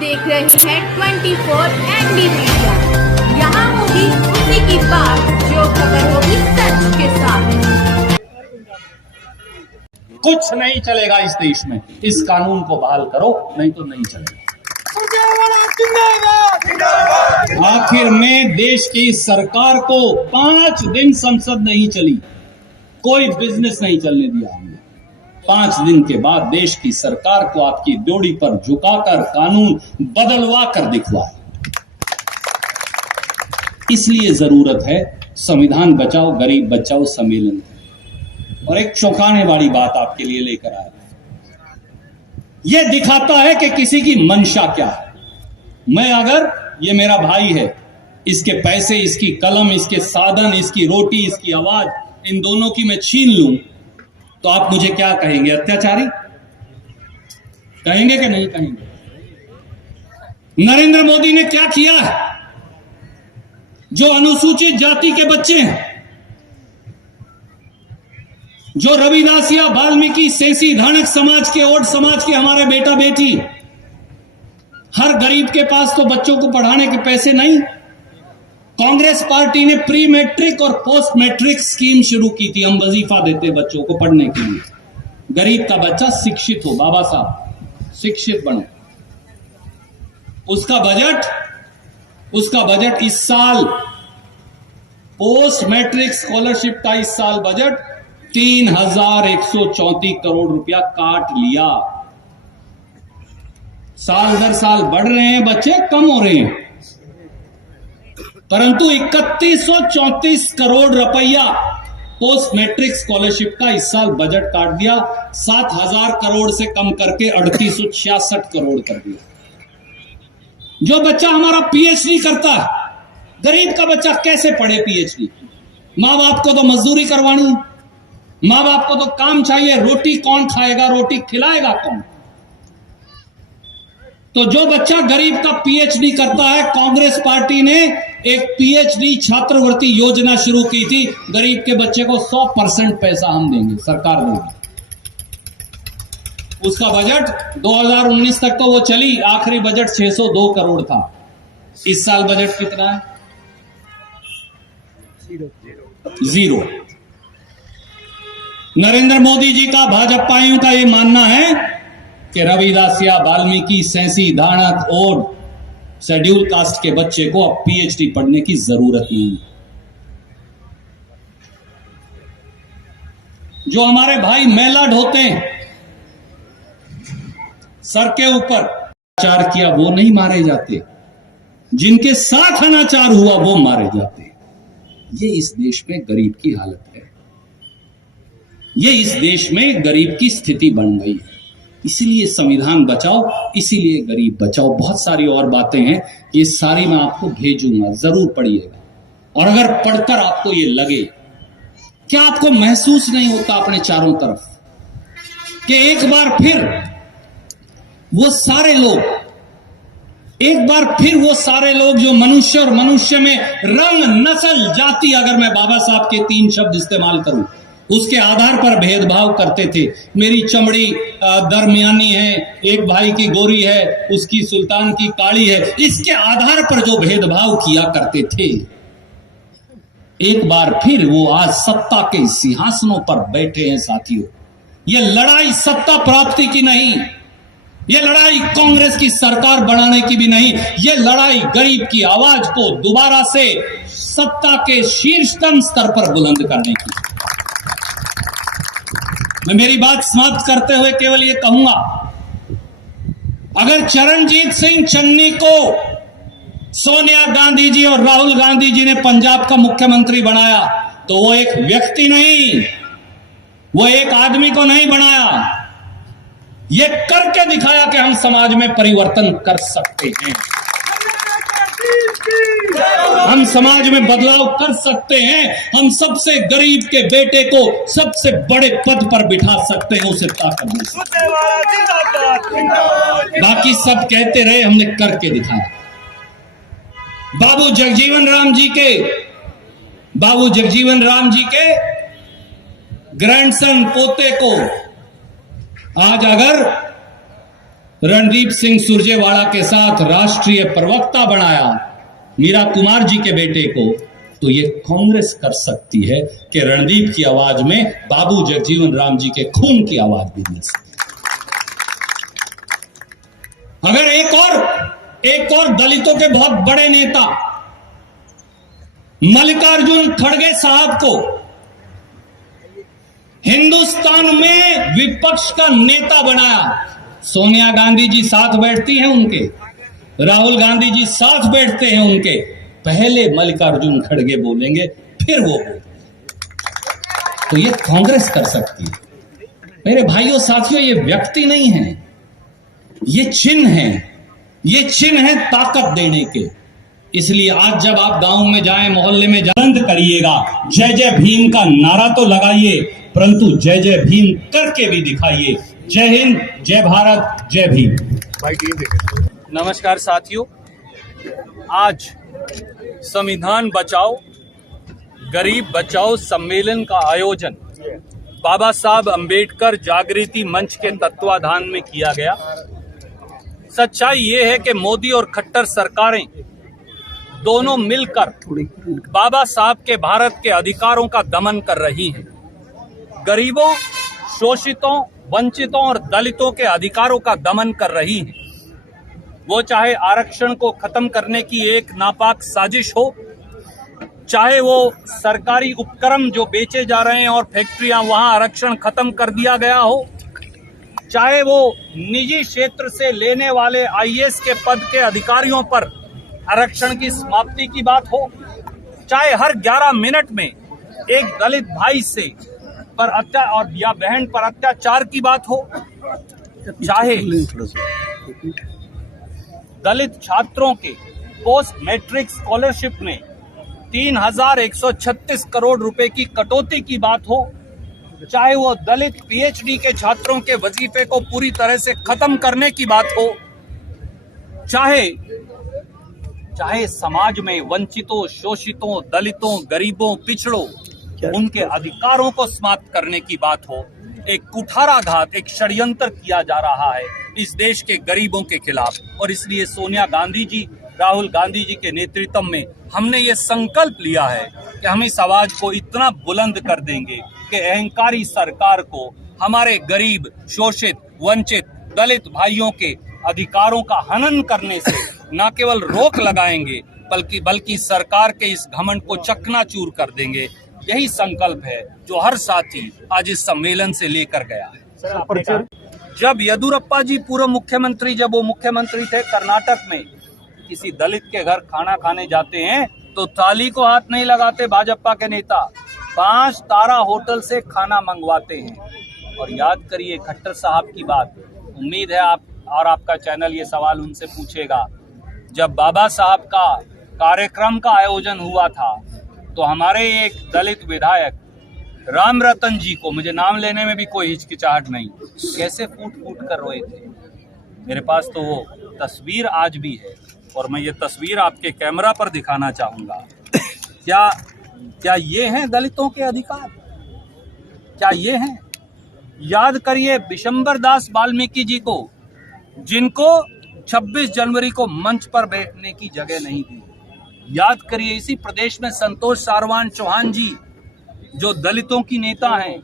देख रहे हैं 24 एनडी मीडिया। यहाँ होगी उसी की बात जो खबर होगी सच के साथ। कुछ नहीं चलेगा इस देश में, इस कानून को बहाल करो, नहीं तो नहीं चलेगा। आखिर में देश की सरकार को 5 दिन संसद नहीं चली, कोई बिजनेस नहीं चलने दिया हमने। 5 दिन के बाद देश की सरकार को आपकी ड्योढ़ी पर झुकाकर कानून बदलवा कर दिखवाए। इसलिए जरूरत है संविधान बचाओ गरीब बचाओ सम्मेलन। और एक चौंकाने वाली बात आपके लिए लेकर आया, यह दिखाता है कि किसी की मंशा क्या है। मैं अगर, ये मेरा भाई है, इसके पैसे, इसकी कलम, इसके साधन, इसकी रोटी, इसकी आवाज, इन दोनों की मैं छीन लूं तो आप मुझे क्या कहेंगे? अत्याचारी कहेंगे कि नहीं कहेंगे? नरेंद्र मोदी ने क्या किया है? जो अनुसूचित जाति के बच्चे हैं, जो रविदासिया, वाल्मीकि, सेसी, धानक समाज के, ओट समाज के हमारे बेटा बेटी, हर गरीब के पास तो बच्चों को पढ़ाने के पैसे नहीं। कांग्रेस पार्टी ने प्री मैट्रिक और पोस्ट मैट्रिक स्कीम शुरू की थी। हम वजीफा देते बच्चों को पढ़ने के लिए। गरीब का बच्चा शिक्षित हो, बाबा साहब शिक्षित बने। उसका बजट इस साल, पोस्ट मैट्रिक स्कॉलरशिप का इस साल बजट 3134 करोड़ रुपया काट लिया। साल दर साल बढ़ रहे हैं बच्चे, कम हो रहे हैं, परंतु 3134 करोड़ रुपया पोस्ट मैट्रिक स्कॉलरशिप का इस साल बजट काट दिया। 7000 करोड़ से कम करके 3866 करोड़ कर दिया। जो बच्चा हमारा पीएचडी करता है, गरीब का बच्चा कैसे पढ़े पीएचडी? मां बाप को तो मजदूरी करवानी है, मां बाप को तो काम चाहिए। रोटी कौन खाएगा, रोटी खिलाएगा कौन? तो जो बच्चा गरीब का पीएचडी करता है, कांग्रेस पार्टी ने एक पीएचडी छात्रवृत्ति योजना शुरू की थी। गरीब के बच्चे को 100% पैसा हम देंगे, सरकार देगी। उसका बजट 2019 तक तो वो चली, आखिरी बजट 602 करोड़ था। इस साल बजट कितना है? 0। नरेंद्र मोदी जी का, भाजपाइयों का यह मानना है कि रविदासिया, वाल्मीकि, सेंसी, धानक और शेड्यूल कास्ट के बच्चे को अब पीएचडी पढ़ने की जरूरत नहीं। जो हमारे भाई मेला ढोते हैं सर के ऊपर, अनाचार किया वो नहीं मारे जाते, जिनके साथ अनाचार हुआ वो मारे जाते। ये इस देश में गरीब की हालत है, ये इस देश में गरीब की स्थिति बन गई है। इसीलिए संविधान बचाओ, इसीलिए गरीब बचाओ। बहुत सारी और बातें हैं, ये सारी मैं आपको भेजूंगा, जरूर पढ़िएगा। और अगर पढ़कर आपको ये लगे, क्या आपको महसूस नहीं होता अपने चारों तरफ कि एक बार फिर वो सारे लोग जो मनुष्य और मनुष्य में रंग, नस्ल, जाति, अगर मैं बाबा साहब के 3 शब्द इस्तेमाल करूं, उसके आधार पर भेदभाव करते थे। मेरी चमड़ी दरमियानी है, एक भाई की गोरी है, उसकी सुल्तान की काली है, इसके आधार पर जो भेदभाव किया करते थे, एक बार फिर वो आज सत्ता के सिंहासनों पर बैठे हैं। साथियों, ये लड़ाई सत्ता प्राप्ति की नहीं, ये लड़ाई कांग्रेस की सरकार बनाने की भी नहीं, ये लड़ाई गरीब की आवाज को दोबारा से सत्ता के शीर्षतम स्तर पर बुलंद करने की। मैं मेरी बात समाप्त करते हुए केवल ये कहूंगा, अगर चरणजीत सिंह चन्नी को सोनिया गांधी जी और राहुल गांधी जी ने पंजाब का मुख्यमंत्री बनाया, तो वो एक व्यक्ति नहीं, वो एक आदमी को नहीं बनाया, ये करके दिखाया कि हम समाज में परिवर्तन कर सकते हैं, हम समाज में बदलाव कर सकते हैं, हम सबसे गरीब के बेटे को सबसे बड़े पद पर बिठा सकते हैं, उसे ताकत दे सकते हैं। बाकी सब कहते रहे, हमने करके दिखाया। बाबू जगजीवन राम जी के ग्रैंडसन, पोते को आज अगर रणदीप सिंह सुरजेवाला के साथ राष्ट्रीय प्रवक्ता बनाया मीरा कुमार जी के बेटे को, तो ये कांग्रेस कर सकती है कि रणदीप की आवाज में बाबू जगजीवन राम जी के खून की आवाज भी मिल सकती है। अगर एक और दलितों के बहुत बड़े नेता मल्लिकार्जुन खड़गे साहब को हिंदुस्तान में विपक्ष का नेता बनाया, सोनिया गांधी जी साथ बैठती हैं उनके, राहुल गांधी जी साथ बैठते हैं उनके, पहले मल्लिकार्जुन खड़गे बोलेंगे फिर वो बोलेंगे। तो ये कांग्रेस कर सकती है। मेरे भाइयों साथियों, ये व्यक्ति नहीं है, ये चिन्ह है, ये चिन्ह है ताकत देने के। इसलिए आज जब आप गांव में जाएं, मोहल्ले में बुलंद करिएगा, जय जय भीम का नारा तो लगाइए, परंतु जय जय भीम करके भी दिखाइए। जय हिंद, जय भारत, जय भीम। नमस्कार साथियों, आज संविधान बचाओ गरीब बचाओ सम्मेलन का आयोजन बाबा साहब अंबेडकर जागृति मंच के तत्वाधान में किया गया। सच्चाई ये है कि मोदी और खट्टर सरकारें दोनों मिलकर बाबा साहब के भारत के अधिकारों का दमन कर रही हैं। गरीबों, शोषितों, वंचितों और दलितों के अधिकारों का दमन कर रही हैं। वो चाहे आरक्षण को खत्म करने की एक नापाक साजिश हो, चाहे वो सरकारी उपक्रम जो बेचे जा रहे हैं और फैक्ट्रियां वहां आरक्षण खत्म कर दिया गया हो, चाहे वो निजी क्षेत्र से लेने वाले आईएएस के पद के अधिकारियों पर आरक्षण की समाप्ति की बात हो, चाहे हर 11 मिनट में एक दलित भाई से पर और या बहन पर अत्याचार की बात हो, चाहे दलित छात्रों के पोस्ट मैट्रिक स्कॉलरशिप में 3,136 करोड़ रुपए की कटौती की बात हो, चाहे वो दलित पीएचडी के छात्रों के वजीफे को पूरी तरह से खत्म करने की बात हो, चाहे समाज में वंचितों, शोषितों, दलितों, गरीबों, पिछड़ों उनके अधिकारों को समाप्त करने की बात हो, एक कुठाराघात, एक षड्यंत्र किया जा रहा है इस देश के गरीबों के खिलाफ। और इसलिए सोनिया गांधी जी, राहुल गांधी जी के नेतृत्व में हमने ये संकल्प लिया है कि हम इस आवाज को इतना बुलंद कर देंगे कि अहंकारी सरकार को हमारे गरीब, शोषित, वंचित, दलित भाइयों के अधिकारों का हनन करने से न केवल रोक लगाएंगे बल्कि सरकार के इस घमंड को चकनाचूर कर देंगे। यही संकल्प है जो हर साथी आज इस सम्मेलन से लेकर गया है। जब येदियुरप्पा जी पूर्व मुख्यमंत्री, जब वो मुख्यमंत्री थे कर्नाटक में, किसी दलित के घर खाना खाने जाते हैं तो थाली को हाथ नहीं लगाते भाजपा के नेता, 5 तारा होटल से खाना मंगवाते हैं। और याद करिए खट्टर साहब की बात, उम्मीद है आप और आपका चैनल ये सवाल उनसे पूछेगा। जब बाबा साहब का कार्यक्रम का आयोजन हुआ था तो हमारे एक दलित विधायक राम रतन जी को, मुझे नाम लेने में भी कोई हिचकिचाहट नहीं, कैसे फूट फूट कर रोए थे। मेरे पास तो वो तस्वीर आज भी है और मैं ये तस्वीर आपके कैमरा पर दिखाना चाहूंगा। क्या ये हैं दलितों के अधिकार? क्या ये हैं? याद करिए बिशंबर दास वाल्मीकि जी को, जिनको 26 जनवरी को मंच पर बैठने की जगह नहीं दी। याद करिए इसी प्रदेश में संतोष सारवान चौहान जी, जो दलितों की नेता हैं,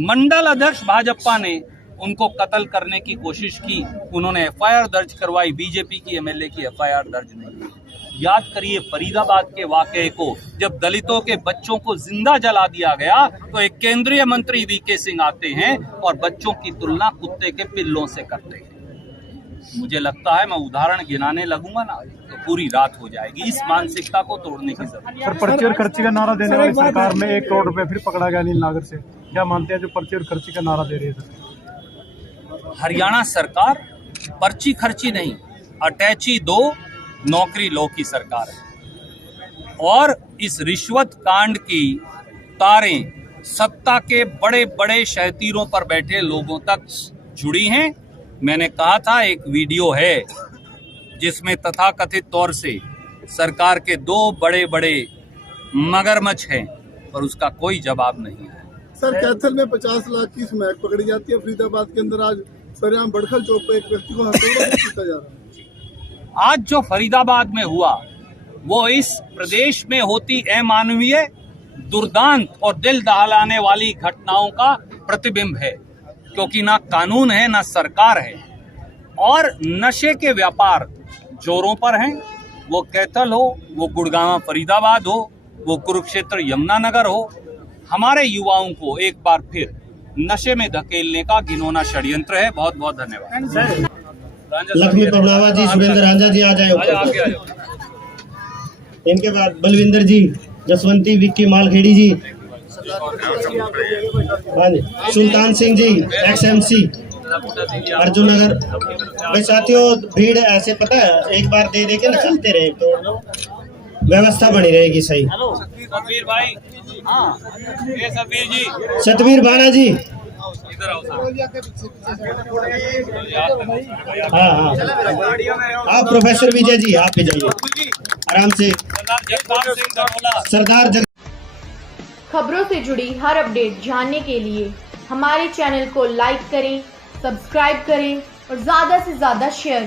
मंडल अध्यक्ष भाजपा ने उनको कत्ल करने की कोशिश की, उन्होंने एफआईआर दर्ज करवाई, बीजेपी की एमएलए की एफआईआर दर्ज नहीं। याद करिए फरीदाबाद के वाकये को, जब दलितों के बच्चों को जिंदा जला दिया गया तो एक केंद्रीय मंत्री वीके सिंह आते हैं और बच्चों की तुलना कुत्ते के पिल्लों से करते हैं। मुझे लगता है मैं उदाहरण गिनाने लगूंगा ना तो पूरी रात हो जाएगी। इस मानसिकता को तोड़ने की जरूरत है। सर, पर्ची और खर्ची का नारा देने वाली सरकार में 1 करोड़ रुपए फिर पकड़ा गया अनिल नागर से, क्या मानते हैं जो पर्ची और खर्ची का नारा दे रही है सर? हरियाणा सरकार पर्ची खर्ची नहीं, अटैची दो नौकरी लो की सरकार है। और इस रिश्वत कांड की तारें सत्ता के बड़े बड़े शहतीरों पर बैठे लोगों तक जुड़ी हैं। मैंने कहा था एक वीडियो है जिसमें तथाकथित तौर से सरकार के 2 बड़े बड़े मगरमच्छ हैं और उसका कोई जवाब नहीं है। सर कैथल में 50 लाख की स्मैक पकड़ी जाती है फरीदाबाद के अंदर, आज सर यहाँ बड़खल चौक पे एक व्यक्ति को हत्या किया जा रहा है। आज जो फरीदाबाद में हुआ वो इस प्रदेश में होती अमानवीय, दुर्दांत और दिल दहलाने वाली घटनाओं का प्रतिबिंब है, क्योंकि ना कानून है ना सरकार है और नशे के व्यापार जोरों पर हैं। वो कैथल हो, वो गुड़गांव फरीदाबाद हो, वो कुरुक्षेत्र यमुनानगर हो, हमारे युवाओं को एक बार फिर नशे में धकेलने का घिनौना षड्यंत्र है। बहुत बहुत धन्यवाद। लक्ष्मी पवनावा जी, सुरेंद्र रांझा जी आ जाए। आगे आ जाओ। इनके बाद बलविंदर जी, जसवंती, विक्की मालखेड़ी जी, हाँ जी, सुल्तान सिंह जी, XMC अर्जुन नगर। भाई साथियों, भीड़ ऐसे पता है एक बार दे दे के ना चलते रहे तो व्यवस्था बनी रहेगी सही। सतवीर भाई, हाँ, ये सतवीर जी, सतवीर बाना जी, इधर आओ सर। हाँ, आप प्रोफेसर विजय जी, आप भी जाइए आराम से। सरदार जग खबरों से जुड़ी हर अपडेट जानने के लिए हमारे चैनल को लाइक करें, सब्सक्राइब करें और ज़्यादा से ज़्यादा शेयर